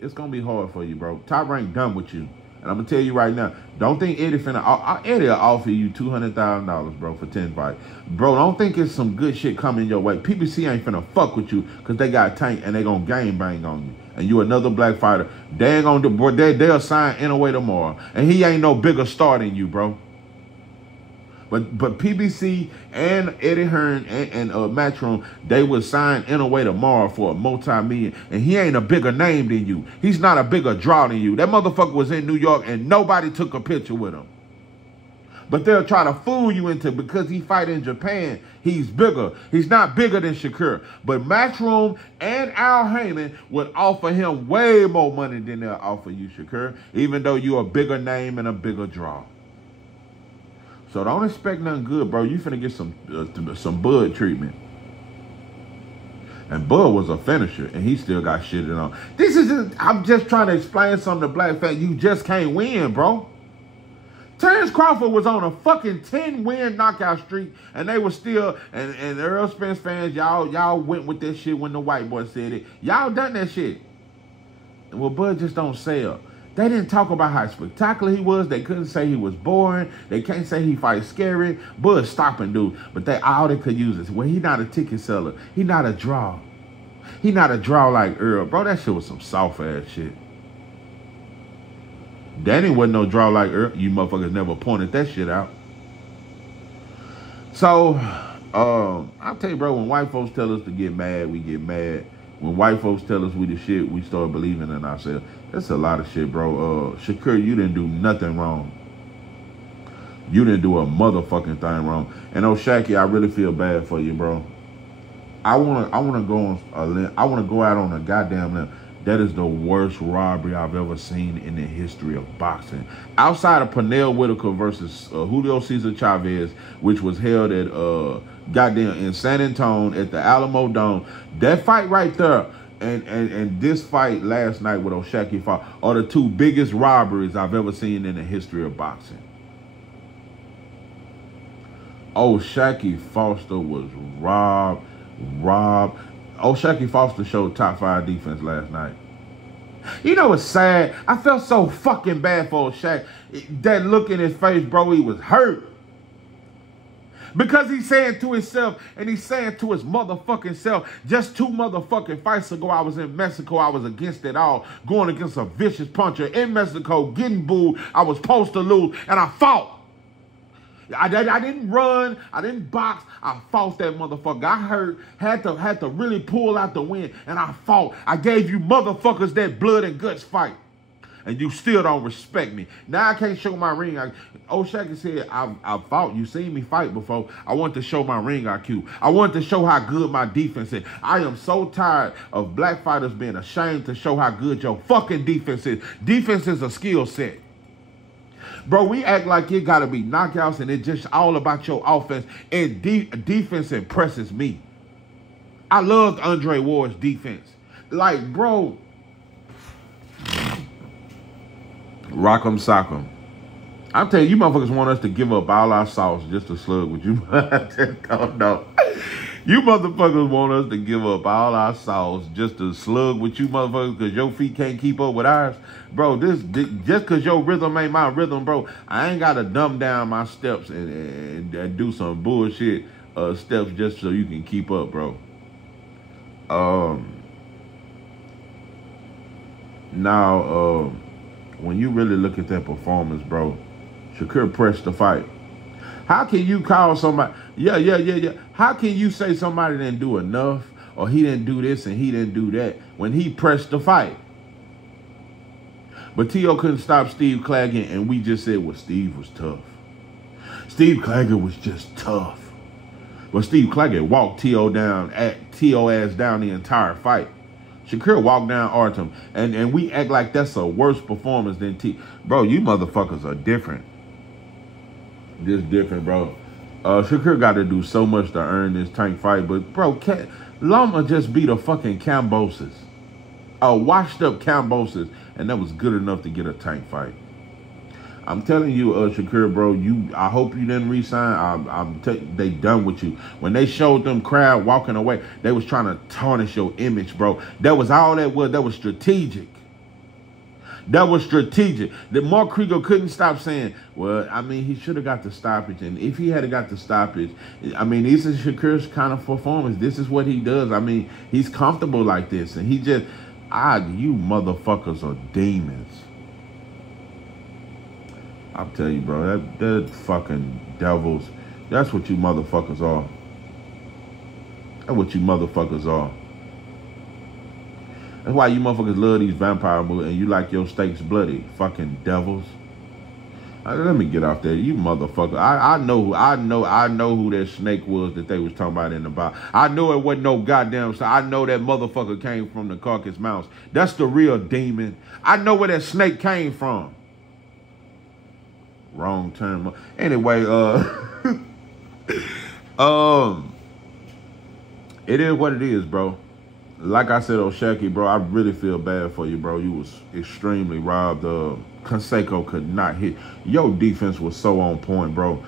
it's going to be hard for you, bro. Top Rank done with you. And I'm gonna tell you right now, don't think Eddie Eddie will offer you $200,000, bro, for 10 fights. Bro, don't think it's some good shit coming your way. PBC ain't finna fuck with you because they got a tank and they gonna gang bang on you. And you another black fighter. They ain't gonna do, bro, they'll sign in a way tomorrow. And he ain't no bigger star than you, bro. But PBC and Eddie Hearn and Matchroom, they would sign in a way tomorrow for a multi-million. And he ain't a bigger name than you. He's not a bigger draw than you. That motherfucker was in New York and nobody took a picture with him. But they'll try to fool you into, because he fight in Japan, he's bigger. He's not bigger than Shakur. But Matchroom and Al Heyman would offer him way more money than they'll offer you, Shakur, even though you're a bigger name and a bigger draw. So don't expect nothing good, bro. You finna get some Bud treatment. And Bud was a finisher, and he still got shitted on. I'm just trying to explain something to black fans. You just can't win, bro. Terrence Crawford was on a fucking 10-win knockout streak, and they were still, and Earl Spence fans, y'all went with that shit when the white boy said it. Y'all done that shit. Well, Bud just don't sell. They didn't talk about how spectacular he was. They couldn't say he was boring. They can't say he fights scary. Bud's stopping dude. But all they could use is, well, he not a ticket seller. He not a draw. He not a draw like Earl. Bro, that shit was some soft-ass shit. Danny wasn't no draw like Earl. You motherfuckers never pointed that shit out. So, I'll tell you, bro, when white folks tell us to get mad, we get mad. When white folks tell us we the shit, we start believing in ourselves. That's a lot of shit, bro. Shakur, you didn't do nothing wrong. You didn't do a motherfucking thing wrong. And Shaki, I really feel bad for you, bro. I wanna go out on a goddamn limb. That is the worst robbery I've ever seen in the history of boxing. Outside of Pernell Whitaker versus Julio Cesar Chavez, which was held at goddamn in San Antonio at the Alamo Dome, that fight right there and this fight last night with O'Shaki fought are the two biggest robberies I've ever seen in the history of boxing. O'Shaki Foster was robbed. O'Shaki Foster showed top 5 defense last night. You know what's sad? I felt so fucking bad for O'Shaki. That look in his face, bro, he was hurt. Because he's saying to himself, and he's saying to his motherfucking self, just 2 motherfucking fights ago, I was in Mexico, I was against it all, going against a vicious puncher in Mexico, getting booed, I was supposed to lose, and I fought. I didn't run, I didn't box, I fought that motherfucker. I hurt, had to really pull out the win, and I fought. I gave you motherfuckers that blood and guts fight. And you still don't respect me. Now I can't show my ring. O'Shaki said, I fought. You seen me fight before. I want to show my ring IQ. I want to show how good my defense is. I am so tired of black fighters being ashamed to show how good your fucking defense is. Defense is a skill set. Bro, we act like it got to be knockouts and it's just all about your offense. And defense impresses me. I loved Andre Ward's defense. Like, bro, rock'em sock'em. I'm telling you, motherfuckers want us to give up all our sauce just to slug with you. I just don't know. You motherfuckers want us to give up all our sauce just to slug with you motherfuckers because your feet can't keep up with ours. Bro, just because your rhythm ain't my rhythm, bro, I ain't got to dumb down my steps and do some bullshit steps just so you can keep up, bro. Now, when you really look at that performance, bro, Shakur pressed the fight. How can you call somebody, yeah. How can you say somebody didn't do enough or he didn't do this and he didn't do that when he pressed the fight? But T.O. couldn't stop Steve Claggett, and we just said, well, Steve was tough. Steve Claggett was just tough. But Steve Claggett walked T.O. ass down the entire fight. Shakur walked down Artem, and we act like that's a worse performance than T. Bro, you motherfuckers are different. Just different, bro. Shakur got to do so much to earn this tank fight, but bro, Loma just beat a fucking Cambosis, a washed up Cambosis, and that was good enough to get a tank fight. I'm telling you, Shakur, bro, I hope you didn't resign. They done with you. When they showed them crowd walking away, they was trying to tarnish your image, bro. That was all that was. That was strategic. That was strategic. The Mark Krieger couldn't stop saying, well, I mean, he should have got the stoppage. And if he had got the stoppage, I mean, this is Shakur's kind of performance. This is what he does. I mean, he's comfortable like this. And he just, you motherfuckers are demons. I'll tell you, bro, that fucking devils, that's what you motherfuckers are. That's what you motherfuckers are. That's why you motherfuckers love these vampire movies and you like your steaks bloody. Fucking devils. Let me get off there. You motherfucker. I know who that snake was that they was talking about in the Bible. I know it wasn't no goddamn. I know that motherfucker came from the carcass mouse. That's the real demon. I know where that snake came from. Wrong term. Anyway, it is what it is, bro. Like I said, Shakur, bro, I really feel bad for you, bro. You was extremely robbed. Canseco could not hit. Your defense was so on point, bro.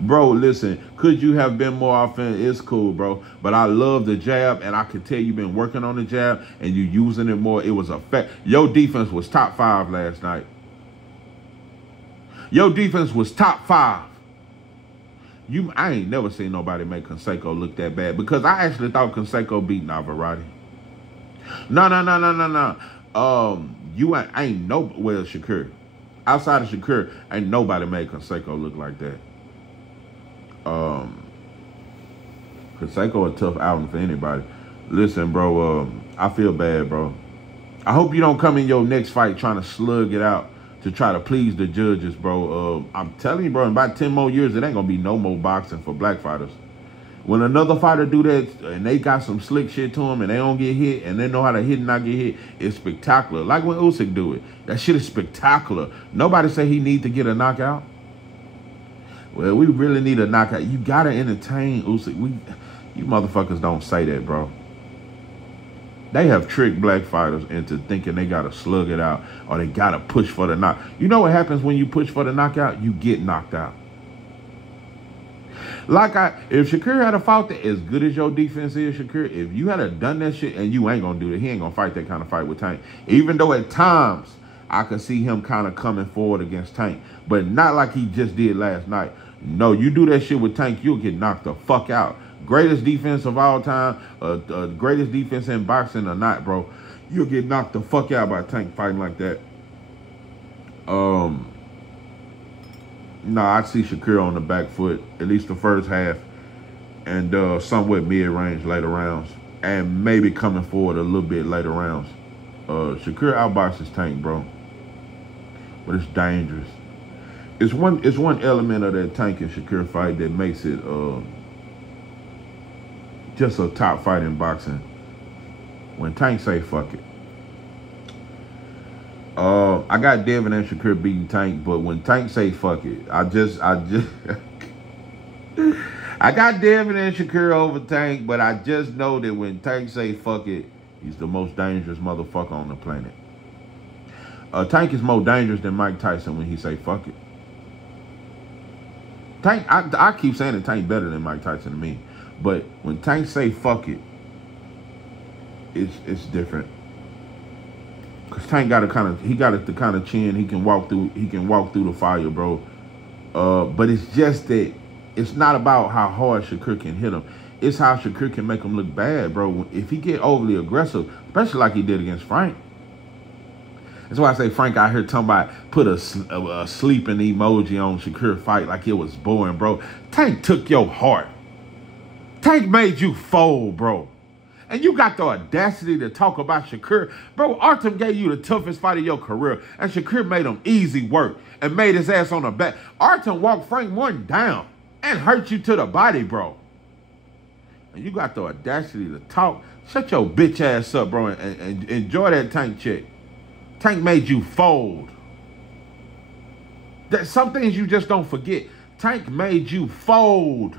Bro, listen, could you have been more offensive? It's cool, bro. But I love the jab, and I could tell you've been working on the jab, and you using it more. It was a fact. Your defense was top 5 last night. Your defense was top 5. I ain't never seen nobody make Canseco look that bad because I actually thought Canseco beat Navarrete. No. Well, Shakur. Outside of Shakur, ain't nobody made Canseco look like that. Canseco a tough outing for anybody. Listen, bro, I feel bad, bro. I hope you don't come in your next fight trying to slug it out to try to please the judges, bro. I'm telling you, bro, in about 10 more years, it ain't gonna be no more boxing for black fighters. When another fighter do that and they got some slick shit to them and they don't get hit and they know how to hit and not get hit, it's spectacular. Like when Usyk do it. That shit is spectacular. Nobody say he need to get a knockout. Well, we really need a knockout. You gotta entertain Usyk. You motherfuckers don't say that, bro. They have tricked black fighters into thinking they got to slug it out or they got to push for the knock. You know what happens when you push for the knockout? You get knocked out. If Shakur had fought that as good as your defense is, Shakur, if you had done that shit, and you ain't going to do that, he ain't going to fight that kind of fight with Tank. Even though at times I could see him kind of coming forward against Tank, but not like he just did last night. No, you do that shit with Tank, you'll get knocked the fuck out. Greatest defense of all time, greatest defense in boxing or not, bro, you'll get knocked the fuck out by Tank fighting like that. No, I see Shakur on the back foot, at least the first half, and somewhat mid-range later rounds, and maybe coming forward a little bit later rounds. Shakur outboxes Tank, bro, but it's dangerous. It's one element of that Tank and Shakur fight that makes it just a top fight in boxing. When Tank say fuck it. I got Devin and Shakur beating Tank, but when Tank say fuck it, I got Devin and Shakur over Tank, but I just know that when Tank say fuck it, he's the most dangerous motherfucker on the planet. Tank is more dangerous than Mike Tyson when he say fuck it. Tank, I keep saying that Tank better than Mike Tyson to me. But when Tank say fuck it, it's different. Cause Tank got the kind of chin he can walk through the fire, bro. But it's just that it's not about how hard Shakur can hit him. It's how Shakur can make him look bad, bro. If he get overly aggressive, especially like he did against Frank. That's why I say Frank out here talking about put a sleeping emoji on Shakur fight like it was boring, bro. Tank took your heart. Tank made you fold, bro. And you got the audacity to talk about Shakur. Bro, Artem gave you the toughest fight of your career. And Shakur made him easy work and made his ass on the back. Artem walked Frank Morton down and hurt you to the body, bro. And you got the audacity to talk. Shut your bitch ass up, bro, and enjoy that Tank check. Tank made you fold. Some things you just don't forget. Tank made you fold.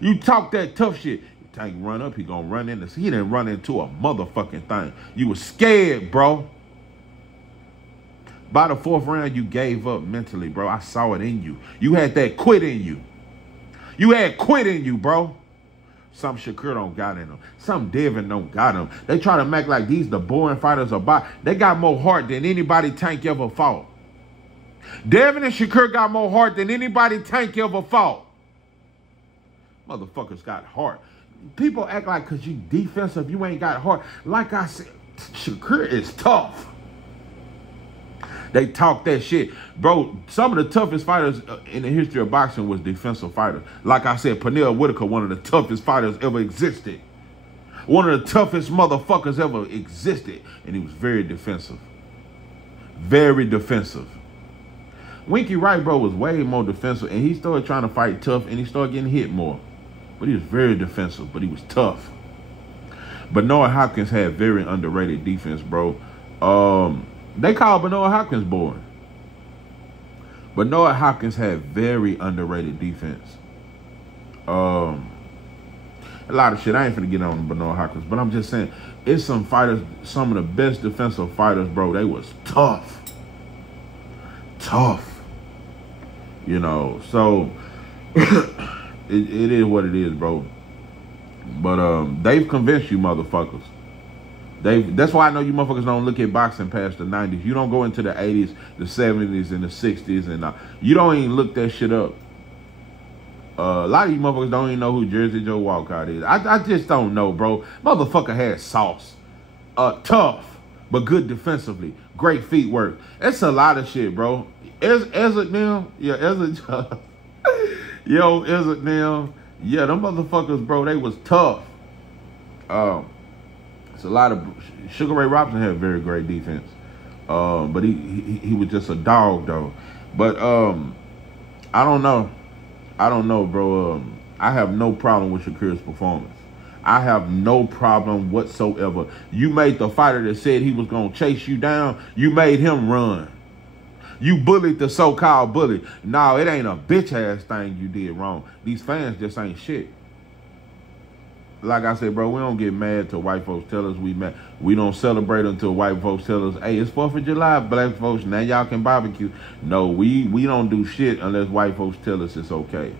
You talk that tough shit. Tank run up, he gonna run into. He didn't run into a motherfucking thing. You was scared, bro. By the 4th round, you gave up mentally, bro. I saw it in you. You had that quit in you. You had quit in you, bro. Some Shakur don't got in them. Some Devin don't got them. They try to make like these the boring fighters are they got more heart than anybody Tank ever fought. Devin and Shakur got more heart than anybody Tank ever fought. Motherfuckers got heart. People act like because you defensive, you ain't got heart. Like I said, Shakur is tough. They talk that shit. Bro, some of the toughest fighters in the history of boxing was defensive fighters. Like I said, Pernell Whitaker, one of the toughest fighters ever existed. One of the toughest motherfuckers ever existed. And he was very defensive. Very defensive. Winky Wright, bro, was way more defensive. And he started trying to fight tough and he started getting hit more. But he was very defensive, but he was tough. Bernard Hopkins had very underrated defense, bro. They call Bernard Hopkins boring. Bernard Hopkins had very underrated defense. A lot of shit. I ain't finna get on Bernard Hopkins, but I'm just saying, it's some fighters, some of the best defensive fighters, bro. They was tough. Tough. You know, so it is what it is, bro. But they've convinced you motherfuckers. That's why I know you motherfuckers don't look at boxing past the 90s. You don't go into the 80s, the 70s, and the 60s, and you don't even look that shit up. A lot of you motherfuckers don't even know who Jersey Joe Walcott is. I just don't know, bro. Motherfucker had sauce. Tough, but good defensively. Great feet work. It's a lot of shit, bro. Ezzard now, yeah, Ezzard. Yo, Ezzard now. Yeah, them motherfuckers, bro, they was tough. It's a lot of Sugar Ray Robinson had very great defense. But he was just a dog though. But I don't know. I don't know, bro. I have no problem with Shakur's performance. I have no problem whatsoever. You made the fighter that said he was gonna chase you down, you made him run. You bullied the so-called bully. No, it ain't a bitch-ass thing you did wrong. These fans just ain't shit. Like I said, bro, we don't get mad till white folks tell us we mad. We don't celebrate until white folks tell us, hey, it's 4th of July, black folks, now y'all can barbecue. No, we don't do shit unless white folks tell us it's okay.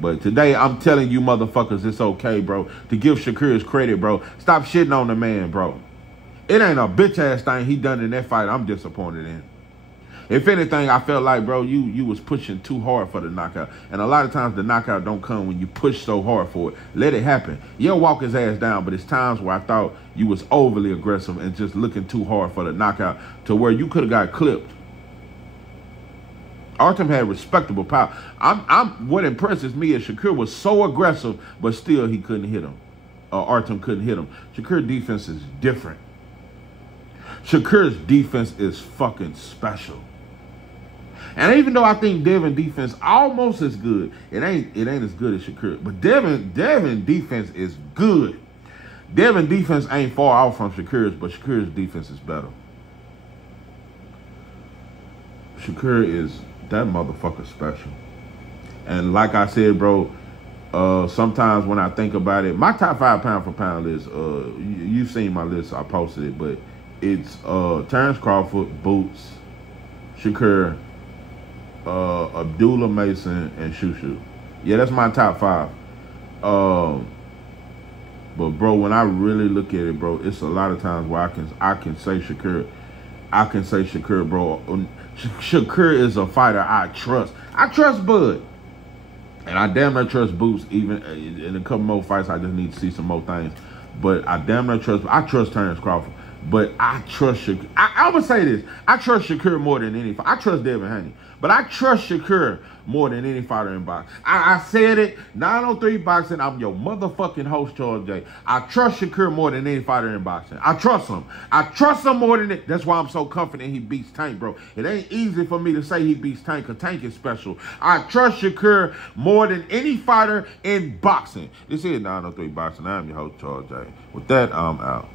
But today, I'm telling you motherfuckers it's okay, bro, to give Shakur his credit, bro. Stop shitting on the man, bro. It ain't a bitch-ass thing he done in that fight I'm disappointed in. If anything, I felt like, bro, you was pushing too hard for the knockout. And a lot of times the knockout don't come when you push so hard for it. Let it happen. You'll walk his ass down, but it's times where I thought you was overly aggressive and just looking too hard for the knockout to where you could have got clipped. Artem had respectable power. What impresses me is Shakur was so aggressive, but still he couldn't hit him. Artem couldn't hit him. Shakur's defense is different. Shakur's defense is fucking special. And even though I think Devin defense almost as good, it ain't as good as Shakur. But Devin defense is good. Devin defense ain't far off from Shakur's, but Shakur's defense is better. Shakur is that motherfucker special. And like I said, bro, sometimes when I think about it, my top 5 pound for pound list, you've seen my list, I posted it, but it's Terrence Crawford, Boots, Shakur, Abdullah Mason, and Shushu. Yeah, that's my top 5. But bro, when I really look at it, bro, it's a lot of times where I can say Shakur. I can say Shakur, bro. Shakur is a fighter I trust. I trust Bud. And I damn near trust Boots. Even in a couple more fights, I just need to see some more things. But I damn near trust Terrence Crawford. But I trust Shakur. I would say this. I trust Shakur more than any fighter. I trust Devin Haney. But I trust Shakur more than any fighter in boxing. I said it. 903 Boxing. I'm your motherfucking host, Charles J. I trust Shakur more than any fighter in boxing. I trust him. I trust him more than it. That's why I'm so confident he beats Tank, bro. It ain't easy for me to say he beats Tank because Tank is special. I trust Shakur more than any fighter in boxing. This is 903 Boxing. I'm your host, Charles J. With that, I'm out.